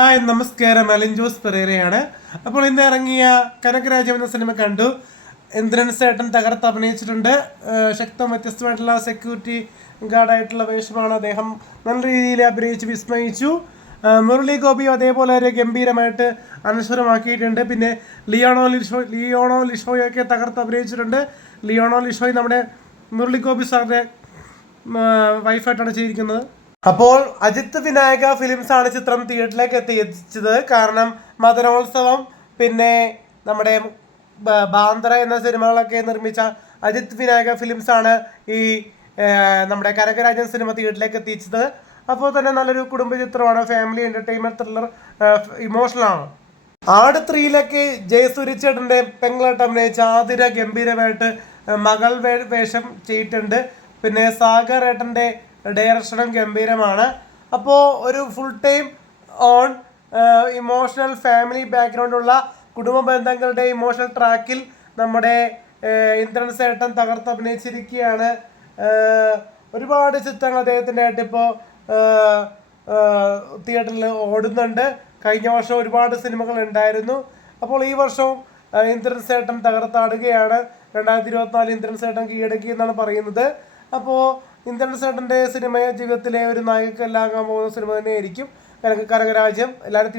Hi നമസ്കാരം, അലിൻ ജോസ് പെരേരയാണ്. അപ്പോൾ ഇന്ന് ഇറങ്ങിയ കനകരാജ്യം എന്ന സിനിമ കണ്ടു. ഇന്ദ്രൻസ് ഏട്ടൻ തകർത്ത് അഭിനയിച്ചിട്ടുണ്ട്. ശക്തം വ്യത്യസ്തമായിട്ടുള്ള സെക്യൂരിറ്റി ഗാർഡായിട്ടുള്ള വേഷമാണ് അദ്ദേഹം നല്ല രീതിയിൽ അഭിനയിച്ച് വിസ്മയിച്ചു. മുരളി ഗോപിയും അതേപോലെ ഒരു ഗംഭീരമായിട്ട് അനശ്വരമാക്കിയിട്ടുണ്ട്. പിന്നെ ലിയോണോ ലിഷോയൊക്കെ തകർത്ത് അഭിനയിച്ചിട്ടുണ്ട്. ലിയോണോ ലിഷോയ് നമ്മുടെ മുരളി ഗോപി സാറിൻ്റെ വൈഫായിട്ടാണ് ചെയ്തിരിക്കുന്നത്. അപ്പോൾ അജിത് വിനായക ഫിലിംസ് ആണ് ചിത്രം തിയേറ്ററിലേക്ക് എത്തിച്ചത്. കാരണം മദനോത്സവം, പിന്നെ നമ്മുടെ ബാന്ദ്ര എന്ന സിനിമകളൊക്കെ നിർമ്മിച്ച അജിത് വിനായക ഫിലിംസ് ആണ് ഈ നമ്മുടെ കനകരാജൻ സിനിമ തിയേറ്ററിലേക്ക് എത്തിച്ചത്. അപ്പോൾ തന്നെ നല്ലൊരു കുടുംബ ചിത്രമാണ്, ഫാമിലി എൻ്റർടൈൻമെൻറ്റ് ത്രില്ലർ, ഇമോഷണലാണ്. ആട് 3-ലേക്ക് ജയസൂര്യച്ചേട്ടൻ്റെ പെങ്ങളായിട്ട് അഭിനയിച്ച ആതിര ഗംഭീരമായിട്ട് മകൾ വേഷം ചെയ്തിട്ടുണ്ട്. പിന്നെ സാഗർ ഏട്ടൻ്റെ ഡയറക്ഷനും ഗംഭീരമാണ്. അപ്പോൾ ഒരു full time on emotional family ബാക്ക്ഗ്രൗണ്ടുള്ള കുടുംബ ബന്ധങ്ങളുടെ ഇമോഷണൽ ട്രാക്കിൽ നമ്മുടെ ഇന്ദ്രൻസ് ഏട്ടൻ തകർത്ത് അഭിനയിച്ചിരിക്കുകയാണ്. ഒരുപാട് ചിത്രങ്ങൾ അദ്ദേഹത്തിൻ്റെ ആയിട്ട് ഇപ്പോൾ തിയേറ്ററിൽ ഓടുന്നുണ്ട്. കഴിഞ്ഞ വർഷം ഒരുപാട് സിനിമകൾ ഉണ്ടായിരുന്നു. അപ്പോൾ ഈ വർഷവും ഇന്ദ്രൻസ് ഏട്ടൻ തകർത്താടുകയാണ്. 2024 ഇന്ദ്രൻസ് ഏട്ടൻ കീഴടക്കി എന്നാണ് പറയുന്നത്. അപ്പോൾ ഇന്ദ്രൻസ് ഏട്ടൻ്റെ സിനിമ ജീവിതത്തിലെ ഒരു നായകക്കെല്ലാം ആകാൻ പോകുന്ന സിനിമ തന്നെയായിരിക്കും കനകരാജ്യം. എല്ലാവരും